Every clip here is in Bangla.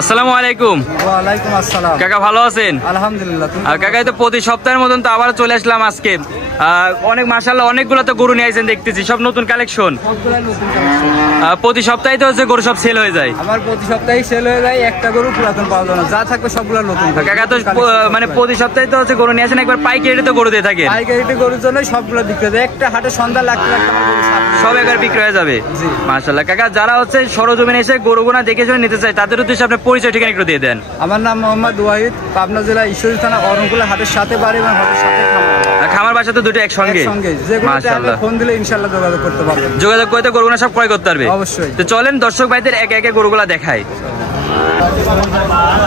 আসসালামু আলাইকুম। ওয়ালাইকুম আসসালাম। কাকা ভালো আছেন? আলহামদুলিল্লাহ। কাকা তো প্রতি সপ্তাহের মতন তো আবার চলে আসলাম আজকে। অনেক মাশাআল্লাহ অনেকগুলো তো গরু নিয়ে আসেন দেখতেছি, সব নতুন কালেকশন। প্রতি সপ্তাহে তো হচ্ছে গরু সব সেল হয়ে যায়। আমার প্রতি সপ্তাহে সেল হয়ে যায়, একটা গরু পুরাতন পাওয়া যায় না, যা থাকবে সবগুলো নতুন। কাকা তো মানে প্রতি সপ্তাহে তো হচ্ছে গরু নিয়ে আসেন, একবার পাইকারি তো গরু দিয়ে থাকে। পাইকারিতে গরুর জন্য সবগুলো বিক্রি হয়, একটা হাটে সন্ধ্যা লাখ লাখ সব একবার বিক্রি হয়ে যাবে। মাশাআল্লাহ। কাকা যারা হচ্ছে সরজমিনে এসে গরুগুনা দেখে শুনে নিতে চায় তাদের উদ্দেশ্যে আপনি পরিচয় ঠিকানা একটু দিয়ে দেন। আমার নাম মোহাম্মদ ওয়াহিদ, পাবনা জেলা ঈশ্বরদী থানা অরণকুলা হাটের সাথে বাড়ি এবং হাটের সাথে খামার বাসা তো দুটো একসঙ্গে। মাশাআল্লাহ। ফোন দিলে ইনশাআল্লাহ যোগাযোগ করতে পারবেন। যোগাযোগ করতে গরুগুনা সব ক্রয় করতে পারবে অবশ্যই। তো চলেন দর্শক ভাইদের একে একে গরুগুলা দেখাই।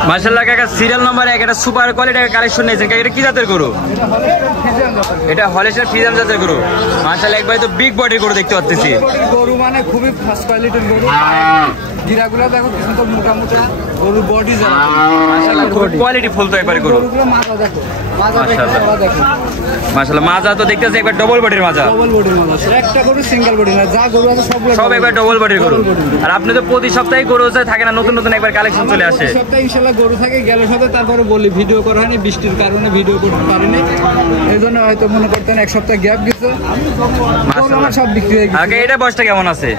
মাশাআল্লাহ কাকা সিরিয়াল নাম্বার 1 এটা সুপার কোয়ালিটির কালেকশন নিয়েছেন। কাকা এটা কি জাতের গরু? এটা হলিস্টাইন ফ্রিজিয়ান জাতের গরু। মাশাআল্লাহ একবার তো বিগ বডির গরু দেখতে পাচ্ছি। গরু মানে খুবই ফার্স্ট কোয়ালিটির গরু। গিরাগুলো দেখো কি সুন্দর মোটা মোটা, গরুর বডি যারা মাশাআল্লাহ খুব কোয়ালিটি ফুল তো একবার গরু। গরুগুলো মাজা দেখো, মাজা দেখো। মাশাআল্লাহ মাজা তো দেখতেছি একবার ডবল বডির মাজা। ডবল বডির মাজা, একটা গরু সিঙ্গেল বডি না, যা গরু আছে সবগুলো সব একবার ডবল বডির গরু। আর আপনি তো প্রতি সপ্তাহে গরু থাকে না, নতুন নতুন একবার কালেকশন চলে আসে। সপ্তাহে ইনশাআল্লাহ গরু থাকে, গেল সপ্তাহে তারপরে বলি ভিডিও করা হয়নি, বৃষ্টির কারণে ভিডিও করতে পারিনি, এইজন্য হয়তো মনে করতেন এক সপ্তাহ গ্যাপ গেছে। মাশাআল্লাহ সব বিক্রি হয়ে গেছে। আগে এটা বয়সটা কেমন আছে?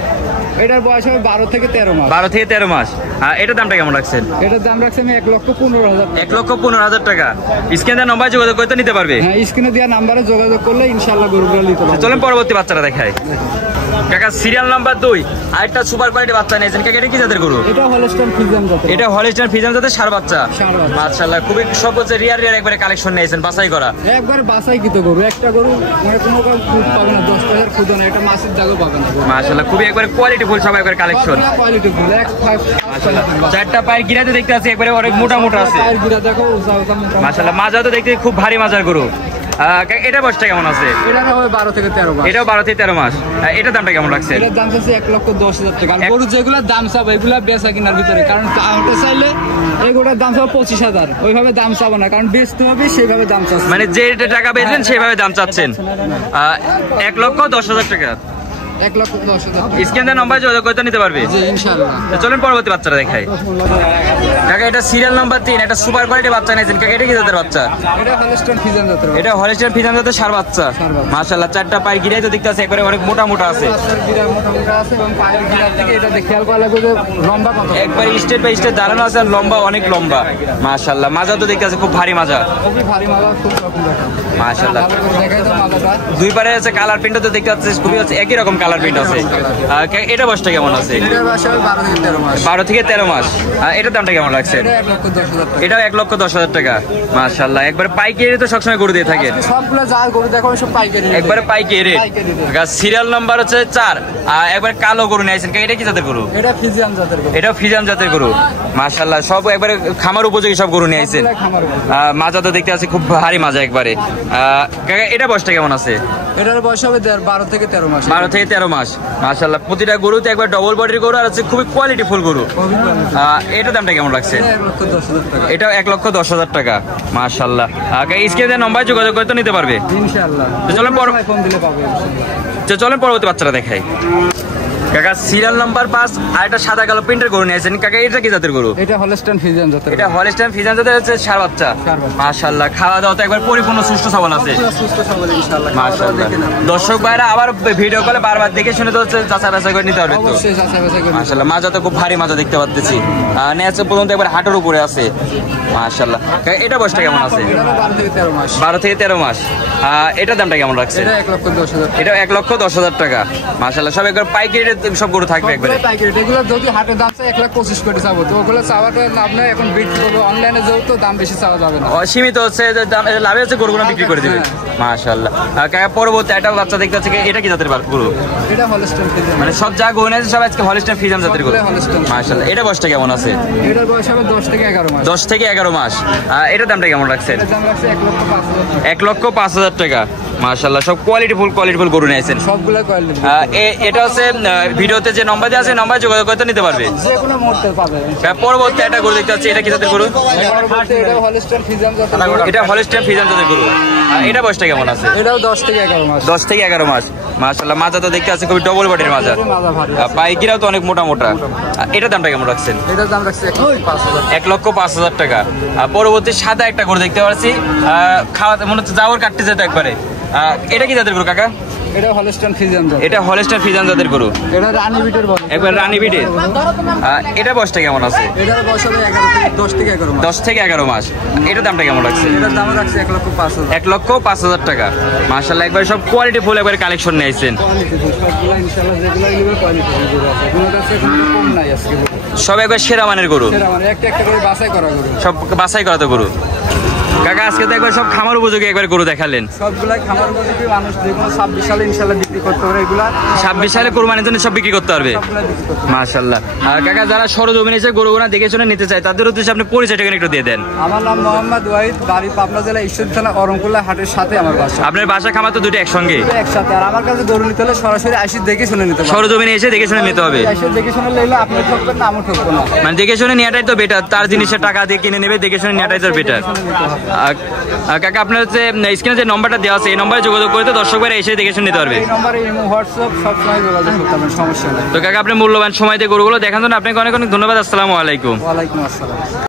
এটার বয়স হবে 12 থেকে 13 মাস। 12 থেকে 13 মাস। এটার দামটা কেমন রাখছেন? এটার দাম রাখছি আমি 1,15,000। 1,15,000 টাকা। স্ক্রিনে নাম্বার যোগাযোগ করতে নিতে পারবে। হ্যাঁ, স্ক্রিনে দেওয়া নাম্বারে যোগাযোগ করলে ইনশাআল্লাহ গরুগুলো নিতে পারবে। চলেন পরবর্তী বাচ্চাটা দেখাই। কাকা সিরিয়াল নাম্বার 2 আরেকটা সুপার কোয়ালিটি বাচ্চা নিয়েছেন। কাকা এটা কি জাতের গরু? এটা হলিস্টাইন ফ্রিজিয়ান জাতের। এটা হলিস্টাইন ফ্রিজিয়ান জাতের ষাঁড় বাচ্চা। মাশাআল্লাহ খুবই সব হচ্ছে রিয়ার একবারে কালেকশন নিয়েছেন, বাছাই করা। একবারে বাছাই কিতো গরু, একটা গরু মানে কোনো খুদ পাবে না, 10,000 খুদ না, এটা মাছের জায়গা পাবে না। মাশাআল্লাহ খুবই একবারে কোয়ালিটি ফুল, সব একবারে কালেকশন। কোয়ালিটি ফুল, মাশাআল্লাহ চারটা পায়ের গিরাতে দেখতে আছে একবারে অনেক মোটা মোটা আছে। পায়ের গিরা দেখো, মোটা। মাশাআল্লাহ মাজা তো দেখতে খুব ভারী মাজার গরু। এটা বয়সটা কেমন আছে? এটা হবে 12 থেকে 13 মাস। এটাও 12 থেকে 13 মাস। এটার দামটা কেমন রাখছে? এটার দাম আছে 1,10,000 টাকা। গরু যেগুলা দাম চাবে এগুলা বেচা কিনার ভিতরে, কারণ আউটে চাইলে এগুলোর দাম চাবে 25,000, ওইভাবে দাম চাবো না, কারণ বেচতে হবে সেইভাবে দাম চাচ্ছে। মানে যে টাকা বেচেন সেভাবে দাম চাচ্ছেন। 1,10,000 টাকা। 1,10,000। স্ক্রিনে নাম্বার যোগাযোগ করতে নিতে পারবে। জি ইনশাআল্লাহ। চলেন পরবর্তী বাচ্চাটা দেখাই। কাকা এটা সিরিয়াল নাম্বার 3 এটা সুপার কোয়ালিটি বাচ্চা নিয়েছেন। কাকা এটা কি জাতের বাচ্চা? এটা হলিস্টাইন ফ্রিজিয়ান জাতের। এটা হলিস্টাইন ফ্রিজিয়ান জাতের ষাঁড় বাচ্চা। মাশাআল্লাহ চারটা পায়ের গিরাই তো দেখতে আছে একবারে অনেক মোটা মোটা আছে। গিরা মোটা মোটা আছে এবং পায়ের গিরা থেকে এটা খেয়াল করা লাগবে যে লম্বা কত। একবারে স্টেপ বাই স্টেপ দাঁড়ানো আছে, আর লম্বা অনেক লম্বা। মাশাআল্লাহ মাজা তো দেখতে আছে খুব ভারী মাজা। খুবই ভারী মাজা, খুব রকম দেখা। মাশাআল্লাহ দেখাই তো মাজাটা। দুই পারে আছে কালার প্রিন্টও তো দেখতে আছে খুবই আছে, একই রকম কালার প্রিন্ট আছে। এটা বয়সটা কেমন আছে? এটার বয়স হবে 12 থেকে 13 মাস। 12 থেকে 13 মাস। এটার দামটা কেমন লাগছে? এটা 1,10,000 টাকা। এটাও 1,10,000 টাকা। মাশাআল্লাহ একবার পাইকারি তো সবসময় গরু দিয়ে থাকেন। সবগুলো যা গরু দেখো সব পাইকারি। একবারে পাইকারি। সিরিয়াল নাম্বার হচ্ছে 4 একবার কালো গরু নিয়েছেন। এটা কি জাতের গরু? এটা ফ্রিজিয়ান জাতের গরু। এটাও ফ্রিজিয়ান জাতের গরু। মাশাআল্লাহ সব একবারে খামার উপযোগী সব গরু নিয়েছেন। মাজা তো দেখতে আছে খুব ভারী মাজা একবারে। কাকা এটা বয়সটা কেমন আছে? এটার বয়স হবে 12 থেকে 13 মাস। 12 থেকে 13 মাস। মাশাআল্লাহ প্রতিটা গরুতে একবার ডবল বডির গরু আর আছে খুবই কোয়ালিটি ফুল গরু। এটার দামটা কেমন লাগছে? 1,10,000 টাকা। এটাও 1,10,000 টাকা। মাশাআল্লাহ স্ক্রিনে নাম্বার যোগাযোগ করতে নিতে পারবে ইনশাআল্লাহ। ফোন দিলে পাবে। চলেন পরবর্তী বাচ্চাটা দেখাই। কাকা সিরিয়াল নাম্বার 5 আর একটা সাদা কালো প্রিন্টের গরু নিয়েছেন। কাকা এটা কি জাতের গরু? এটা হলিস্টাইন ফ্রিজিয়ান জাতের। এটা হলিস্টাইন ফ্রিজিয়ান জাতের হচ্ছে ষাঁড় বাচ্চা। মাশাআল্লাহ খাওয়া দাওয়া তো একবার পরিপূর্ণ সুস্থ সবল আছে। সুস্থ সবল ইনশাআল্লাহ। মাশাআল্লাহ দর্শক ভাইরা আবার ভিডিও কলে বারবার দেখে শুনে তো হচ্ছে যাচাই বাছাই করে নিতে হবে তো। অবশ্যই যাচাই বাছাই করে। মাশাআল্লাহ মাজা তো খুব ভারী মাজা দেখতে পাচ্ছি। নেচে পর্যন্ত একবার হাঁটুর উপরে আছে। মাশাআল্লাহ এটা বয়সটা কেমন আছে? এটা 12 থেকে 13 মাস। 12 থেকে 13 মাস। এটার দামটা কেমন রাখছে? এটা 1,10,000। এটা 1,10,000 টাকা। মাশাআল্লাহ সব একবার পাইকারি সব গরু থাকবে একবারে। পাইকারি এগুলো যদি হাটে দাম চাই 1,25,000 করে চাবো, তো ওগুলো চাওয়াটা লাভ নাই, এখন বিক্রি করবো অনলাইনে যেহেতু দাম বেশি চাওয়া যাবে না। সীমিত হচ্ছে লাভে হচ্ছে গরুগুলো বিক্রি করে দিবে। মাশাআল্লাহ কাকা পরবর্তী একটা বাচ্চা দেখতে হচ্ছে। এটা কি জাতের গরু? এটা হলিস্টাইন ফ্রিজিয়ান। মানে সব যা গরু আছে সব আজকে হলিস্টাইন ফ্রিজিয়ান জাতের গরু। মাশাআল্লাহ এটা বয়সটা কেমন আছে? এটার বয়স হবে 10 থেকে 11 মাস। 10 থেকে 11 মাস। এটার দামটা কেমন রাখছেন? এটার দাম রাখছে 1,05,000। 1,05,000 টাকা। মাশাআল্লাহ সব কোয়ালিটি ফুল গরু নিয়েছেন সবগুলা কোয়ালিটি। এটা হচ্ছে ভিডিওতে যে নাম্বার দেওয়া আছে নাম্বার যোগাযোগ করতে নিতে পারবে। যে কোনো মুহূর্তে পাবে। পরবর্তী একটা গরু দেখতে পাচ্ছি। এটা কি জাতের গরু? এটা হলিস্টাইন ফ্রিজিয়ান জাতের। এটা হলিস্টাইন ফ্রিজিয়ান জাতের গরু। এটা বয়সটা কেমন আছে? এটাও 10 থেকে 11 মাস। 10 থেকে 11 মাস। মাশাআল্লাহ মাজা তো দেখতে আছে খুবই ডবল বডির মাজা। মাজা ভারী। পাইকিরাও তো অনেক মোটা মোটা। এটার দামটা কেমন রাখছেন? এটার দাম রাখছি 1,05,000। 1,05,000 টাকা। পরবর্তী সাদা একটা গরু দেখতে পাচ্ছি, খাওয়া মনে হচ্ছে জাবর কাটতে যেত একবারে। এটা কি জাতের গরু কাকা? এটা হলস্টাইন ফ্রিজিয়ান। এটা হলস্টাইন ফ্রিজিয়ান জাতের গরু, এটা রানী বিটের বলে। একবার রানী বিটের। এটা বয়সটা কেমন আছে? এটার বয়স হবে 10 থেকে 11 মাস। 10 থেকে 11 মাস। এটার দামটা কেমন রাখছে? এটার দাম রাখছি 1,05,000। 1,05,000 টাকা। মাশাআল্লাহ একবার সব কোয়ালিটি ফুল একবার কালেকশন নিয়ে আসছেন। সবগুলো ইনশাআল্লাহ যেগুলো নিবে কোয়ালিটি গরু আছে, কোনো কাছে কোনো কম নাই আজকে। সব একবার সেরা মানের গরু, সেটা মানে একটা একটা করে বাছাই করা গরু, সব বাছাই করা তো গরু। কাকা আজকে তো একবার সব খামার উপযোগী একবার গরু দেখালেন। সবগুলাই খামার উপযোগী, মানুষ যেগুলো 26 সালে ইনশাআল্লাহ বিক্রি করতে পারে। এগুলা 26 সালে কোরবানির জন্য সব বিক্রি করতে পারবে। সবগুলাই বিক্রি করতে পারে। মাশাআল্লাহ। আর কাকা যারা সরজমিনে এসে গরুগুনা দেখে শুনে নিতে চায় তাদের উদ্দেশ্যে আপনি পরিচয়টা একটু দিয়ে দেন। আমার নাম মোহাম্মদ ওয়াহিদ, বাড়ি পাবনা জেলা ঈশ্বর থানা অরমকুল্লা হাটের সাথে আমার বাসা। আপনার বাসা খামার তো দুটো একসঙ্গে? একসাথে। আর আমার কাছে গরু নিতে হলে সরাসরি আসি দেখে শুনে নিতে হবে। সরজমিনে এসে দেখে শুনে নিতে হবে। এসে দেখে শুনে নিলে আপনি ঠকবেন না, আমি ঠকবো না। মানে দেখে শুনে নেওয়াটাই তো বেটার, তার জিনিসের টাকা দিয়ে কিনে নেবে, দেখে শুনে নেওয়াটাই তো বেটার। কাকা আপনার হচ্ছে স্ক্রিনে যে নম্বরটা দেওয়া আছে এই নম্বরে যোগাযোগ করে তো দর্শক ভাইরা এসে দেখে শুনে নিতে পারবে। এই নম্বরে ইমো হোয়াটসঅ্যাপ সব সময় যোগাযোগ করতে হবে, সমস্যা নেই। তো কাকা আপনি মূল্যবান সময় দিয়ে গরুগুলো দেখার জন্য আপনাকে অনেক অনেক ধন্যবাদ। আসসালামু আলাইকুম। ওয়ালাইকুম আসসালাম।